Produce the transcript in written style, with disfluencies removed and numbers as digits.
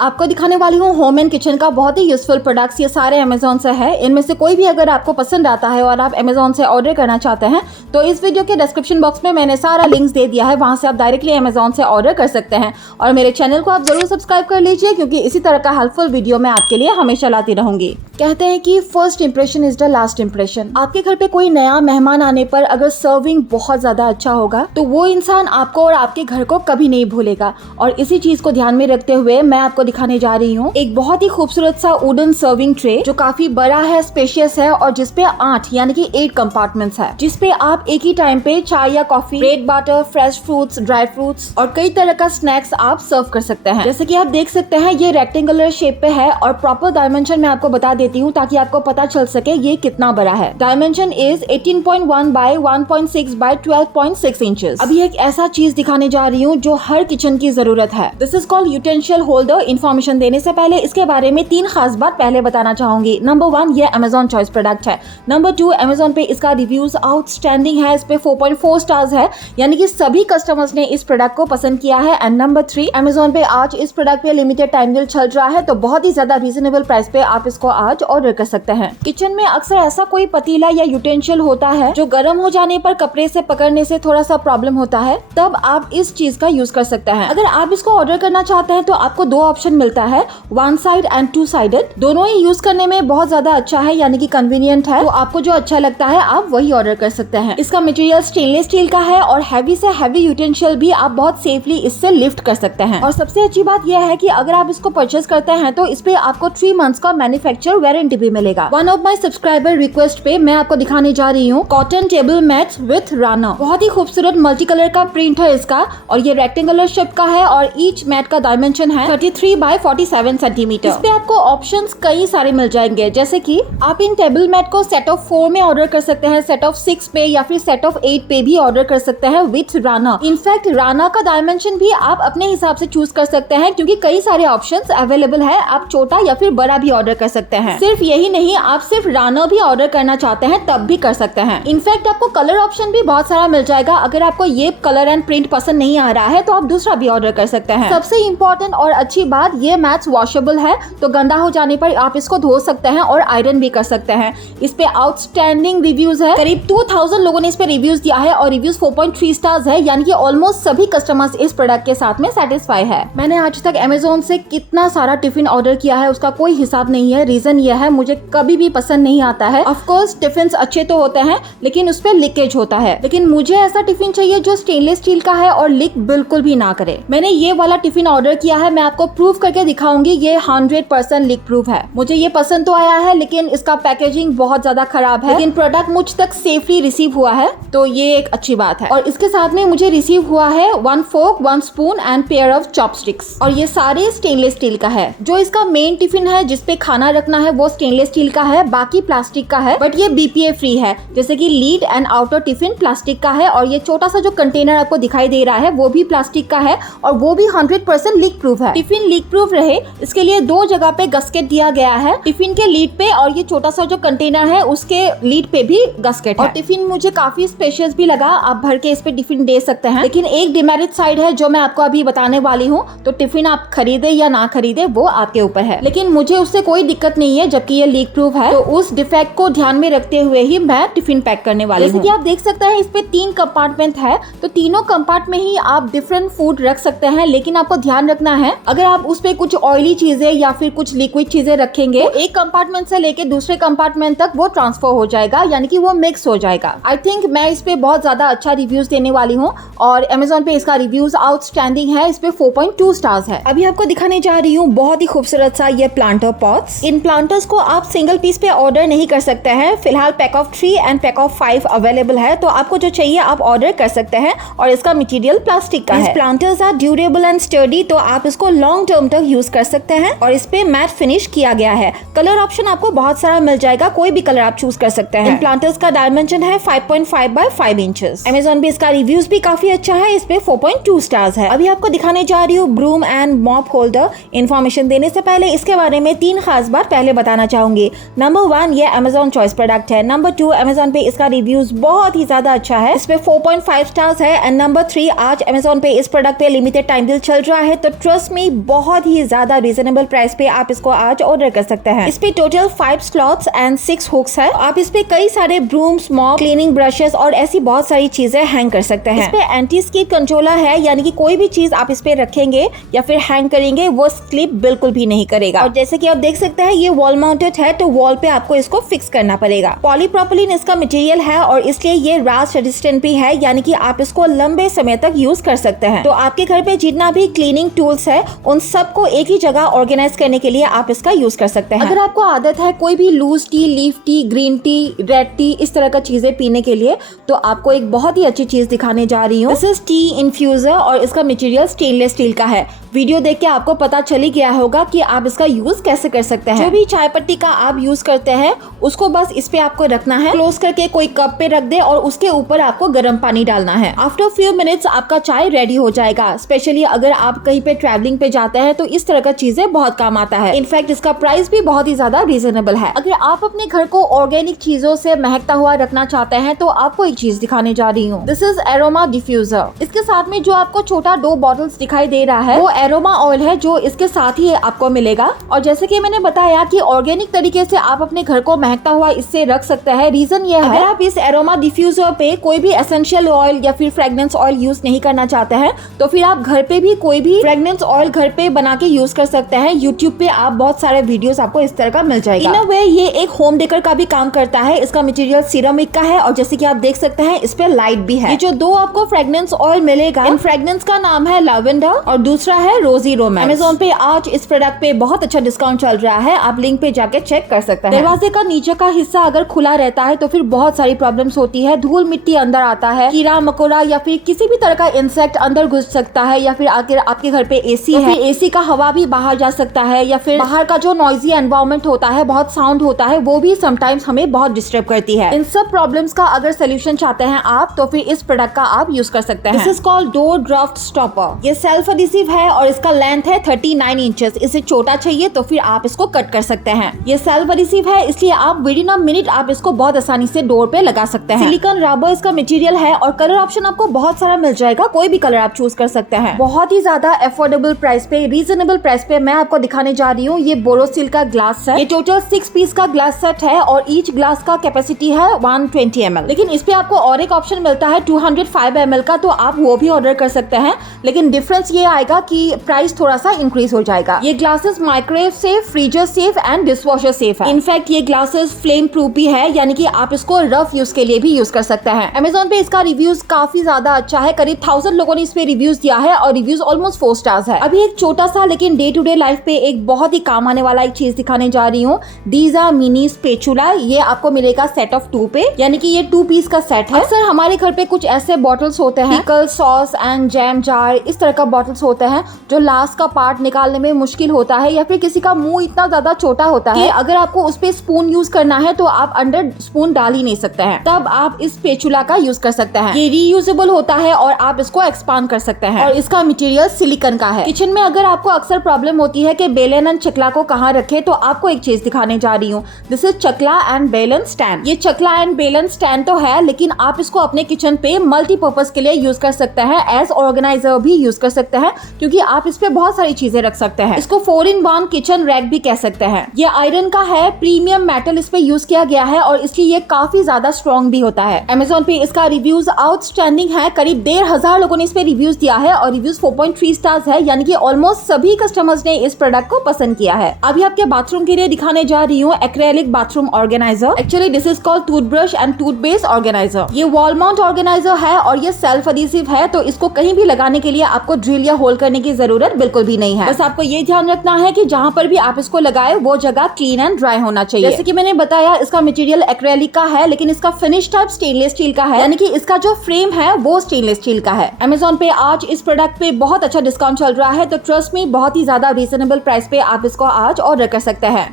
आपको दिखाने वाली हूँ होम एंड किचन का बहुत ही यूजफुल प्रोडक्ट्स। ये सारे अमेजोन से है। इनमें से कोई भी अगर आपको पसंद आता है और आप अमेजोन से ऑर्डर करना चाहते हैं तो इस वीडियो के डिस्क्रिप्शन बॉक्स में मैंने सारा लिंक्स दे दिया है, वहां से आप डायरेक्टली अमेजोन से ऑर्डर कर सकते हैं। और मेरे चैनल को आप जरूर सब्सक्राइब कर लीजिए क्योंकि इसी तरह का हेल्पफुल वीडियो मैं आपके लिए हमेशा लाती रहूंगी। कहते हैं कि first impression is the last impression. आपके घर पे कोई नया मेहमान आने पर अगर सर्विंग बहुत ज्यादा अच्छा होगा तो वो इंसान आपको और आपके घर को कभी नहीं भूलेगा। और इसी चीज को ध्यान में रखते हुए मैं आपको दिखाने जा रही हूँ एक बहुत ही खूबसूरत सा वुडन सर्विंग ट्रे जो काफी बड़ा है, स्पेशियस है और जिसपे 8 यानी कि 8 कंपार्टमेंट्स है, जिसपे आप एक ही टाइम पे चाय या coffee, bread, butter, fresh fruits, dry fruits और कई तरह का स्नैक्स आप सर्व कर सकते हैं। जैसे कि आप देख सकते हैं ये रेक्टेंगुलर शेप पे है और प्रॉपर डायमेंशन मैं आपको बता देती हूँ ताकि आपको पता चल सके ये कितना बड़ा है। Dimension is 18.1 by 1.6 by 12.6 inches. अभी एक ऐसा चीज दिखाने जा रही हूँ जो हर किचन की जरूरत है। This is called utensil holder. Information देने से पहले इसके बारे में 3 खास बात पहले बताना चाहूंगी। नंबर 1, ये अमेजोन चॉइस प्रोडक्ट है। नंबर 2, अमेजोन पे इसका रिव्यूज आउटस्टैंडिंग है। इस पे 4.4 स्टार्स है, यानी कि सभी कस्टमर्स ने इस प्रोडक्ट को पसंद किया है। एंड नंबर 3, अमेजोन पे आज इस प्रोडक्ट पे लिमिटेड टाइम डील चल रहा है तो बहुत ही ज्यादा रीजनेबल प्राइस पे आप इसको आज ऑर्डर कर सकते हैं। किचन में अक्सर ऐसा कोई पतीला या यूटेंशियल होता है जो गर्म हो जाने पर कपड़े से पकड़ने से थोड़ा सा प्रॉब्लम होता है, तब आप इस चीज का यूज कर सकते हैं। अगर आप इसको ऑर्डर करना चाहते हैं तो आपको 2 ऑप्शन मिलता है, 1 साइड एंड 2 साइडेड। दोनों ही यूज करने में बहुत ज्यादा अच्छा है, यानी कि कन्वीनियंट है। तो आपको जो अच्छा लगता है आप वही ऑर्डर कर सकते हैं। इसका मटेरियल स्टेनलेस स्टील का है और हैवी से हैवी यूटेंशियल भी आप बहुत सेफली इससे लिफ्ट कर सकते हैं। और सबसे अच्छी बात यह है कि अगर आप इसको परचेस करते हैं तो इस पे आपको 3 मंथ्स का मैन्युफैक्चर वारंटी भी मिलेगा। One of my subscriber request पे मैं आपको दिखाने जा रही हूँ कॉटन टेबल मैट विथ राना। बहुत ही खूबसूरत मल्टी कलर का प्रिंट है इसका और ये रेक्टेंगुलर शेप का है और ईच मैट का डायमेंशन है 33 बाय 47 सेंटीमीटर। इस पे आपको ऑप्शंस कई सारे मिल जाएंगे, जैसे कि आप इन टेबल मैट को सेट ऑफ 4 में ऑर्डर कर सकते हैं, सेट ऑफ 6 पे या फिर सेट ऑफ 8 पे भी ऑर्डर कर सकते हैं विथ राना। इनफैक्ट राना का डायमेंशन भी आप अपने हिसाब से चूज कर सकते हैं क्योंकि कई सारे ऑप्शंस अवेलेबल है। आप छोटा या फिर बड़ा भी ऑर्डर कर सकते हैं। सिर्फ यही नहीं, आप सिर्फ राना भी ऑर्डर करना चाहते हैं तब भी कर सकते हैं। इनफैक्ट आपको कलर ऑप्शन भी बहुत सारा मिल जाएगा। अगर आपको ये कलर एंड प्रिंट पसंद नहीं आ रहा है तो आप दूसरा भी ऑर्डर कर सकते हैं। सबसे इम्पोर्टेंट और अच्छी बात, ये मैट्स वॉशेबल है तो गंदा हो जाने पर आप इसको धो सकते हैं और आयरन भी कर सकते हैं। इस पे आउटस्टैंडिंग रिव्यूज है। करीब 2000 लोगों ने इस पे रिव्यूज दिया है और रिव्यूज 4.3 स्टार्स है, यानी कि ऑलमोस्ट सभी कस्टमर्स इस प्रोडक्ट के साथ में सेटिस्फाई है। मैंने आज तक अमेजोन से कितना सारा टिफिन ऑर्डर किया है उसका कोई हिसाब नहीं है। रीजन यह है, मुझे कभी भी पसंद नहीं आता है। ऑफ कोर्स टिफिन अच्छे तो होते हैं लेकिन उस पे लीकेज होता है, लेकिन मुझे ऐसा टिफिन चाहिए जो स्टेनलेस स्टील का है और लीक बिल्कुल भी ना करे। मैंने ये वाला टिफिन ऑर्डर किया है, मैं आपको प्रूफ करके दिखाऊंगी। ये 100% लीक प्रूफ है। मुझे ये पसंद तो आया है लेकिन इसका पैकेजिंग बहुत ज्यादा खराब है, लेकिन प्रोडक्ट मुझ तक सेफली रिसीव हुआ है तो ये एक अच्छी बात है। और इसके साथ में मुझे रिसीव हुआ है 1 fork, 1 spoon and pair of chopsticks और ये सारे स्टेनलेस स्टील का है। जो इसका मेन टिफिन है जिसपे खाना रखना है वो स्टेनलेस स्टील का है, बाकी प्लास्टिक का है, बट ये BPA फ्री है। जैसे कि lead and outer tiffin plastic का है और ये छोटा सा जो कंटेनर आपको दिखाई दे रहा है वो भी प्लास्टिक का है और वो भी 100% लीक प्रूफ है। टिफिन लीक प्रूफ रहे इसके लिए 2 जगह पे गस्केट दिया गया है, टिफिन के लीड पे और ये छोटा सा जो कंटेनर है उसके लीड पे भी गस्केट है। और टिफिन मुझे काफी स्पेशियस भी लगा, आप भर के इस पे टिफिन दे सकते हैं। लेकिन एक डिमेरिट साइड है जो मैं आपको अभी बताने वाली हूँ, तो टिफिन आप खरीदे या ना खरीदे वो आपके ऊपर है, लेकिन मुझे उससे कोई दिक्कत नहीं है जबकि ये लीक प्रूफ है। तो उस डिफेक्ट को ध्यान में रखते हुए ही मैं टिफिन पैक करने वाली हूँ। जैसे कि आप देख सकते हैं इस पे 3 कंपार्टमेंट है, तो तीनों कंपार्टमेंट में ही आप डिफरेंट फूड रख सकते हैं, लेकिन आपको ध्यान रखना है अगर आप उस पे कुछ ऑयली चीजें या फिर कुछ लिक्विड चीजें रखेंगे तो एक कंपार्टमेंट से लेके दूसरे कंपार्टमेंट तक वो ट्रांसफर हो जाएगा, यानी कि वो मिक्स हो जाएगा। आई थिंक मैं इस पे बहुत ज्यादा अच्छा रिव्यूज देने वाली हूँ और अमेजोन पे इसका रिव्यूज आउटस्टैंडिंग है। इस पे 4.2 स्टार्स है। अभी आपको दिखाने जा रही हूँ बहुत ही खूबसूरत सा ये प्लांटर पॉट्स। इन प्लांटर्स को आप सिंगल पीस पे ऑर्डर नहीं कर सकते हैं। फिलहाल pack of 3 and pack of 5 available है, तो आपको जो चाहिए आप ऑर्डर कर सकते हैं और इसका मटेरियल प्लास्टिक का है। Planters are durable and sturdy, तो आप इसको लॉन्ग टर्म तक यूज कर सकते हैं और इस पे मैट फिनिश किया गया है। कलर ऑप्शन आपको बहुत सारा मिल जाएगा, कोई भी कलर आप चूज कर सकते हैं। इन प्लांटर्स का डायमेंशन है 5.5 बाय 5 इंचेस। अमेजोन पे इसका रिव्यूज भी काफी अच्छा है, इस पे 4.2 स्टार्स है। अभी आपको दिखाने जा रही हूँ broom and mop holder. Information देने से पहले इसके बारे में 3 खास बात पहले बताना चाहूंगी। नंबर 1 ये Amazon चॉइस प्रोडक्ट है। नंबर 2 Amazon पे इसका रिव्यूज बहुत ही ज्यादा अच्छा है, इस पे 4.5 स्टार्स है। एंड नंबर 3 आज Amazon पे इस प्रोडक्ट पे लिमिटेड टाइम डील चल रहा है, तो ट्रस्ट मी बहुत ही ज्यादा रीजनेबल प्राइस पे आप इसको आज ऑर्डर कर सकते हैं। इस पे टोटल 5 स्लॉट्स एंड 6 हुक्स है। आप इस पे कई सारे ब्रूम्स, मॉप, क्लीनिंग ब्रशेस और ऐसी बहुत सारी चीजें हैंग कर सकते हैं। इस पे एंटी स्किड कंट्रोलर है, यानी कि कोई भी चीज आप इस पे रखेंगे या फिर हैंग करेंगे वो स्लिप बिल्कुल भी नहीं करेगा। और जैसे कि आप देख सकते हैं ये वॉल माउंटेड है, तो वॉल पे आपको इसको फिक्स करना पड़ेगा। पॉलीप्रोपिलीन इसका मटेरियल है और इसलिए ये रस्ट रेजिस्टेंट भी है, यानी कि आप इसको लंबे समय तक यूज कर सकते हैं। तो आपके घर पे जितना भी क्लीनिंग टूल्स है उन सबको एक ही जगह ऑर्गेनाइज करने के लिए आप इसका यूज कर सकते हैं। अगर आपको आदत है कोई भी loose tea, leaf tea, green tea, red tea इस तरह का चीजें पीने के लिए, तो आपको एक बहुत ही अच्छी चीज दिखाने जा रही हूँ। दिस इज टी इन्फ्यूजर और इसका मटेरियल स्टेनलेस स्टील का है। वीडियो देख के आपको पता चल ही गया होगा कि आप इसका यूज कैसे कर सकते हैं। जो भी चाय पत्ती का आप यूज करते हैं उसको बस इस पे आपको रखना है, क्लोज करके कोई कप पे रख दे और उसके ऊपर आपको गर्म पानी डालना है। आफ्टर फ्यू मिनट्स आपका चाय रेडी हो जाएगा। स्पेशली अगर आप कहीं पे ट्रैवलिंग पे जाते हैं तो इस तरह का चीजें बहुत काम आता है। इनफैक्ट इसका प्राइस भी बहुत ही ज्यादा रीजनेबल है। अगर आप अपने घर को ऑर्गेनिक चीजों से महकता हुआ रखना चाहते हैं तो आपको एक चीज दिखाने जा रही हूँ। This is aroma diffuser. इसके साथ में जो आपको छोटा 2 बॉटल्स दिखाई दे रहा है वो एरोमा ऑयल है, जो इसके साथ ही आपको मिलेगा। और जैसे कि मैंने बताया कि ऑर्गेनिक तरीके से आप अपने घर को महकता हुआ इससे रख सकते हैं। रीजन ये है, अगर आप इस एरोमा डिफ्यूजर पे कोई भी एसेंशियल ऑयल या फिर फ्रेग्रेंस ऑयल यूज नहीं करना चाहते हैं तो फिर आप घर पे भी कोई भी फ्रेग्रेंस ऑयल घर पे बना के यूज कर सकते हैं। यूट्यूब पे आप बहुत सारे वीडियोस आपको इस तरह का मिल जाएगा। इन अ वे ये एक होम डेकोर का भी काम करता है। इसका मटेरियल सिरेमिक का है और जैसे कि आप देख सकते हैं इस पे लाइट भी है। ये जो 2 आपको फ्रेग्रेंस ऑयल मिलेगा, इन फ्रेग्रेंस का नाम है लैवेंडर और दूसरा है रोजी रोमांस। Amazon पे आज इस प्रोडक्ट पे बहुत अच्छा डिस्काउंट चल रहा है, आप लिंक पे जाके चेक कर सकते हैं। दरवाजे का नीचे का हिस्सा अगर खुला रहता है तो फिर बहुत सारी प्रॉब्लम्स होती है। धूल मिट्टी अंदर आता है, कीड़ा मकोड़ा या फिर किसी भी तरह का इंसेक्ट अंदर घुस सकता है, या फिर आकर आपके घर पे एसी है, एसी का हवा भी बाहर जा सकता है, या फिर बाहर का जो नॉइजी एनवायरनमेंट होता है, बहुत साउंड होता है, वो भी समटाइम्स हमें बहुत डिस्टर्ब करती है। इन सब प्रॉब्लम्स का अगर सोल्यूशन चाहते हैं आप तो फिर इस प्रोडक्ट का आप यूज कर सकते हैं। This is called door draft stopper. ये सेल्फ एडिसिव है और इसका लेंथ है 39 इंचेस। इसे छोटा चाहिए तो फिर आप इसको कट कर सकते हैं। ये सेल्फ एडिसिव है इसलिए आप विद इन अ मिनट आप इसको बहुत आसानी से डोर पे लगा सकते हैं। सिलिकॉन रबर इसका मटेरियल है और कलर ऑप्शन आपको बहुत सारा मिल जाएगा, कोई भी कलर आप चूज कर सकते हैं। बहुत ही ज्यादा अफोर्डेबल प्राइस पे, रीजनेबल प्राइस पे मैं आपको दिखाने जा रही हूँ ये बोरोसिल का ग्लास सेट। ये टोटल 6 पीस का ग्लास सेट है और ईच ग्लास का कैपेसिटी है 120 ml। लेकिन इस पे आपको और एक ऑप्शन मिलता है 205 ml का, तो आप वो भी ऑर्डर कर सकते हैं। लेकिन डिफरेंस ये आएगा कि प्राइस थोड़ा सा इंक्रीज हो जाएगा। ये glasses microwave safe, freezer safe and dishwasher safe है। इनफैक्ट ये ग्लासेस फ्लेम प्रूफ भी है, यानी कि आप इसको रफ यूज के लिए भी यूज कर सकते हैं। Amazon पे इसका रिव्यूज काफी ज्यादा अच्छा है, करीब 1000 लोगों ने इस पे रिव्यूज दिया है और रिव्यूज ऑलमोस्ट 4 स्टार्स है। अभी एक छोटा सा लेकिन डे टू डे लाइफ पे एक बहुत ही काम आने वाला एक चीज दिखाने जा रही हूँ। These are mini spatula. ये आपको मिलेगा सेट ऑफ 2 पे, यानी कि ये 2 पीस का सेट है। अक्सर हमारे घर पे कुछ ऐसे बॉटल्स होते हैं, pickle, sauce and jam jar, इस तरह का बॉटल्स होते हैं जो लास्ट का पार्ट निकालने में मुश्किल होता है, या फिर किसी का मुंह इतना ज्यादा छोटा होता है कि अगर आपको उस पे स्पून यूज करना है तो आप अंडर स्पून डाल ही नहीं सकते हैं, तब आप इस स्पैचुला का यूज कर सकते हैं। ये रीयूजेबल होता है और आप इसको एक्सपांड कर सकते हैं और इसका मटेरियल सिलिकॉन का है। किचन में अगर आपको अक्सर प्रॉब्लम होती है कि बेलन एंड चकला को कहाँ रखे, तो आपको एक चीज दिखाने जा रही हूँ। दिस इज चकला एंड बेलन स्टैंड। ये चकला एंड बेलन स्टैंड तो है, लेकिन आप इसको अपने किचन पे मल्टीपर्पज के लिए यूज कर सकते हैं। एज ऑर्गेनाइजर भी यूज कर सकते हैं, क्योंकि आप इस पे बहुत सारी चीजें रख सकते हैं। इसको 4-in-1 किचन रैक भी कह सकते हैं। ये आयरन का है, प्रीमियम मेटल इस पे यूज किया गया है और इसलिए ये काफी ज्यादा स्ट्रॉन्ग भी होता है। Amazon पे इसका रिव्यूज आउटस्टैंडिंग है, करीब 1500 लोगों ने इस पे रिव्यूज दिया है और रिव्यूज 4.3 स्टार्स है, यानी कि ऑलमोस्ट सभी कस्टमर्स ने इस प्रोडक्ट को पसंद किया है। अभी आपके बाथरूम के लिए दिखाने जा रही हूँ acrylic bathroom organiser. Actually this is called toothbrush and toothpaste organiser. ये वॉल माउंट ऑर्गेनाइजर है और ये सेल्फ एडिसिव है, तो इसको कहीं भी लगाने के लिए आपको ड्रिल या होल करने की जरूरत बिल्कुल भी नहीं है। बस आपको ये ध्यान रखना है कि जहाँ पर भी आप इसको लगाए वो जगह क्लीन एंड ड्राई होना चाहिए। जैसे कि मैंने बताया इसका मटेरियल एक्रेलिक का है, लेकिन इसका फिनिश टाइप स्टेनलेस स्टील का है, यानी कि इसका जो फ्रेम है वो स्टेनलेस स्टील का है। Amazon पे आज इस प्रोडक्ट पे बहुत अच्छा डिस्काउंट चल रहा है, तो ट्रस्ट मी बहुत ही ज्यादा रीजनेबल प्राइस पे आप इसको आज ऑर्डर कर सकते हैं।